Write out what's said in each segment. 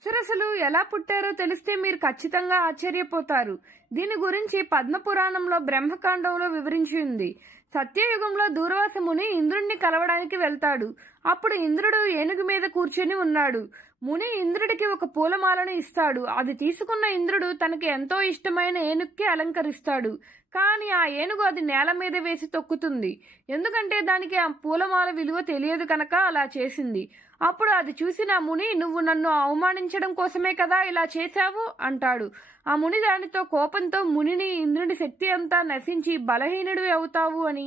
అప్సరసలు ఎలా పుట్టారో తెలిస్తే మీరు ఖచ్చితంగా ఆశ్చర్యపోతారు. దీని గురించి పద్మపురాణంలో బ్రహ్మకాండంలో వివరించి ఉంది. సత్యయుగంలో దూర్వాస ముని ఇంద్రుణ్ణి కలవడానికి వెళ్తాడు. అప్పుడు ఇంద్రుడు ఏనుగు మీద కూర్చొని ఉన్నాడు. ముని ఇంద్రుడికి ఒక పూలమాలను ఇస్తాడు. అది తీసుకున్న ఇంద్రుడు తనకి ఎంతో ఇష్టమైన ఏనుగుకి అలంకరిస్తాడు. కానీ ఆ ఏనుగు అది నేల మీద వేసి తొక్కుతుంది. ఎందుకంటే దానికి ఆ పూలమాల విలువ తెలియదు కనుక అలా చేసింది. అప్పుడు అది చూసిన ముని, నువ్వు నన్ను అవమానించడం కోసమే కదా ఇలా చేశావు అంటాడు. ఆ ముని దానితో కోపంతో మునిని ఇంద్రుడి శక్తి అంతా నశించి బలహీనుడివి అవుతావు అని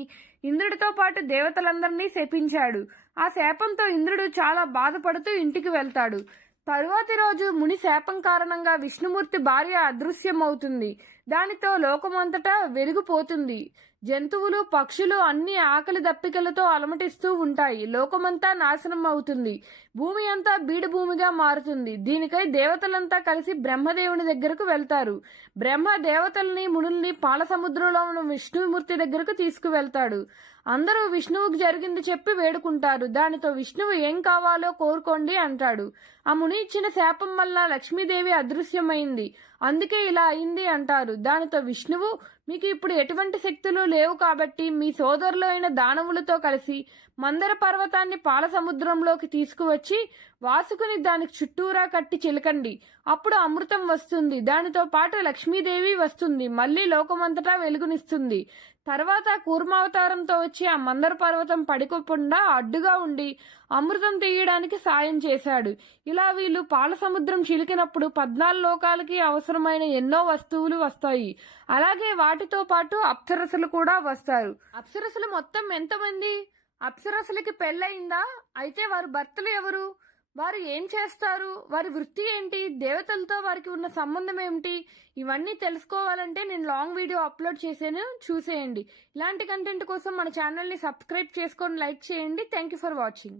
ఇంద్రుడితో పాటు దేవతలందరినీ శపించాడు. ఆ శాపంతో ఇంద్రుడు చాలా బాధపడుతూ ఇంటికి వెళ్తాడు. తరువాతి రోజు ముని శాపం కారణంగా విష్ణుమూర్తి భార్య అదృశ్యమవుతుంది. దానితో లోకమంతటా వెలిగిపోతుంది. జంతువులు పక్షులు అన్ని ఆకలి దప్పికలతో అలమటిస్తూ ఉంటాయి. లోకమంతా నాశనం అవుతుంది. భూమి అంతా బీడు భూమిగా మారుతుంది. దీనికై దేవతలంతా కలిసి బ్రహ్మదేవుని దగ్గరకు వెళ్తారు. బ్రహ్మ దేవతల్ని మునుల్ని పాల సముద్రంలో ఉన్న విష్ణుమూర్తి దగ్గరకు తీసుకువెళ్తాడు. అందరూ విష్ణువుకి జరిగింది చెప్పి వేడుకుంటారు. దానితో విష్ణువు ఏం కావాలో కోరుకోండి అంటాడు. ఆ ముని ఇచ్చిన శాపం వల్ల లక్ష్మీదేవి అదృశ్యమైంది, అందుకే ఇలా అయింది అంటారు. దానితో విష్ణువు, మీకు ఇప్పుడు ఎటువంటి శక్తులు లేవు కాబట్టి మీ సోదరులు అయిన దానవులతో కలిసి మందర పర్వతాన్ని పాల సముద్రంలోకి తీసుకువచ్చి వాసుకుని దానికి చుట్టూరా కట్టి చిలకండి. అప్పుడు అమృతం వస్తుంది. దానితో పాటు లక్ష్మీదేవి వస్తుంది. మళ్లీ లోకమంతటా వెలుగునిస్తుంది. తర్వాత కూర్మావతారంతో వచ్చి ఆ మందర పర్వతం పడిపోకుండా అడ్డుగా ఉండి అమృతం తీయడానికి సాయం చేశాడు. ఇలా వీళ్ళు పాల సముద్రం చిలికినప్పుడు 14 లోకాలకి అవసరమైన ఎన్నో వస్తువులు వస్తాయి. అలాగే వాటితో పాటు అప్సరసలు కూడా వస్తారు. అప్సరసలు మొత్తం ఎంతమంది? అప్సరసలకి పెళ్ళయిందా? అయితే వారి భర్తలు ఎవరు? వారు ఏం చేస్తారు? వారి వృత్తి ఏంటి? దేవతలతో వారికి ఉన్న సంబంధం ఏమిటి? ఇవన్నీ తెలుసుకోవాలంటే నేను లాంగ్ వీడియో అప్లోడ్ చేసాను, చూసేయండి. ఇలాంటి కంటెంట్ కోసం మన ఛానల్ని సబ్స్క్రైబ్ చేసుకొని లైక్ చేయండి. Thank you for watching.